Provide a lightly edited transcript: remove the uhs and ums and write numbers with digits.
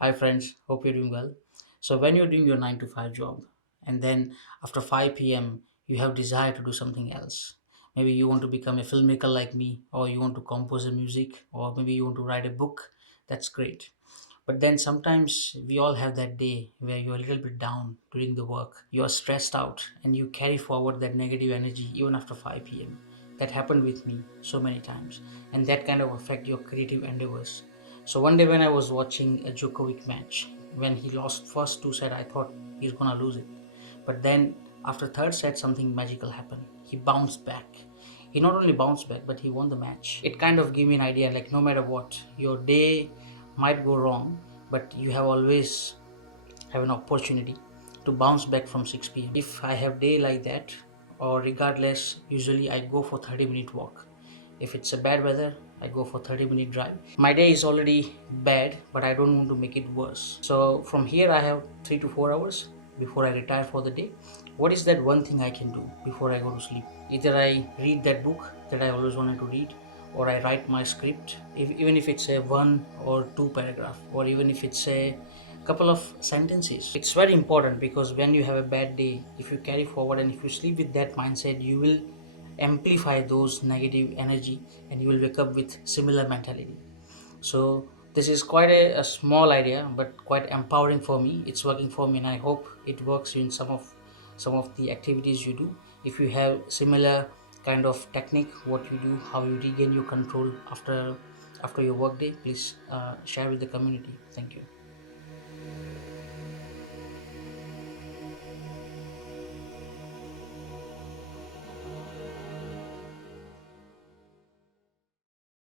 Hi friends, hope you're doing well. So when you're doing your 9 to 5 job and then after 5 p.m. you have desire to do something else. Maybe you want to become a filmmaker like me, or you want to compose a music, or maybe you want to write a book. That's great. But then sometimes we all have that day where you're a little bit down during the work. You're stressed out and you carry forward that negative energy even after 5 p.m. That happened with me so many times, and that kind of affect your creative endeavors. So one day when I was watching a Djokovic match, when he lost first two set, I thought he's gonna lose it. But then after third set, something magical happened. He bounced back. He not only bounced back, but he won the match. It kind of gave me an idea, like no matter what, your day might go wrong, but you have always have an opportunity to bounce back from 6 p.m. If I have day like that, or regardless, usually I go for 30-minute walk. If it's a bad weather, I go for 30-minute drive. My day is already bad, but I don't want to make it worse. So from here I have 3 to 4 hours before I retire for the day. What is that one thing I can do before I go to sleep? Either I read that book that I always wanted to read, or I write my script, even if it's a one or two paragraph, or even if it's a couple of sentences. It's very important because when you have a bad day, if you carry forward and if you sleep with that mindset, you will amplify those negative energy and you will wake up with similar mentality. So this is quite a small idea but quite empowering for me. It's working for me and I hope it works in some of the activities you do. If you have similar kind of technique, what you do, how you regain your control after your work day, please share with the community. Thank you.